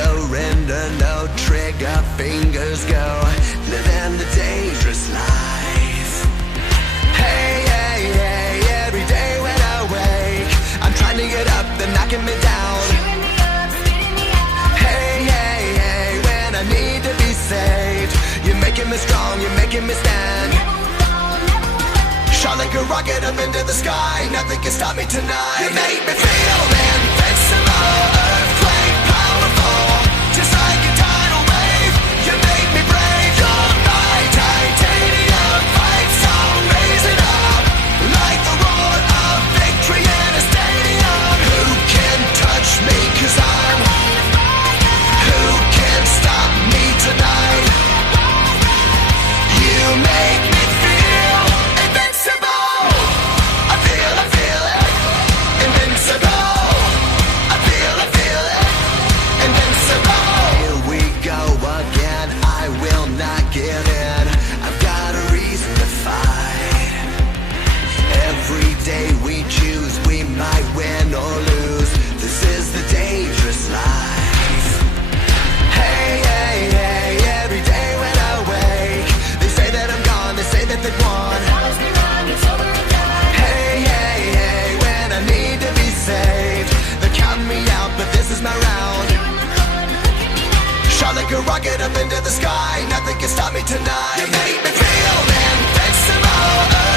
surrender, no trigger, fingers go, living the dangerous life. Hey, hey, hey, every day when I wake, I'm trying to get up, they're knocking me down. Hey, hey, hey, when I need to be saved, you're making me strong, you're making me stand. Shot like a rocket up into the sky, nothing can stop me tonight. You make me feel invincible, earthquake powerful, just like a tidal wave. You make me brave, you're my titanium fight song. Raise it up like the roar of victory in a stadium. Who can touch me, 'cause I'm who can stop me tonight? You make me feel invincible. I feel it, invincible. I feel it, invincible. Here we go again, I will not give in. I've got a reason to fight. Every day we choose, we might win or lose. This is the dangerous life. Hey, hey, hey, every day when I wake, they say that I'm gone, they say that they've won. Hey, hey, hey, when I need to be saved, they're counting me out, but this is my round. Shot like a rocket up into the sky, nothing can stop me tonight. You make me feel invincible.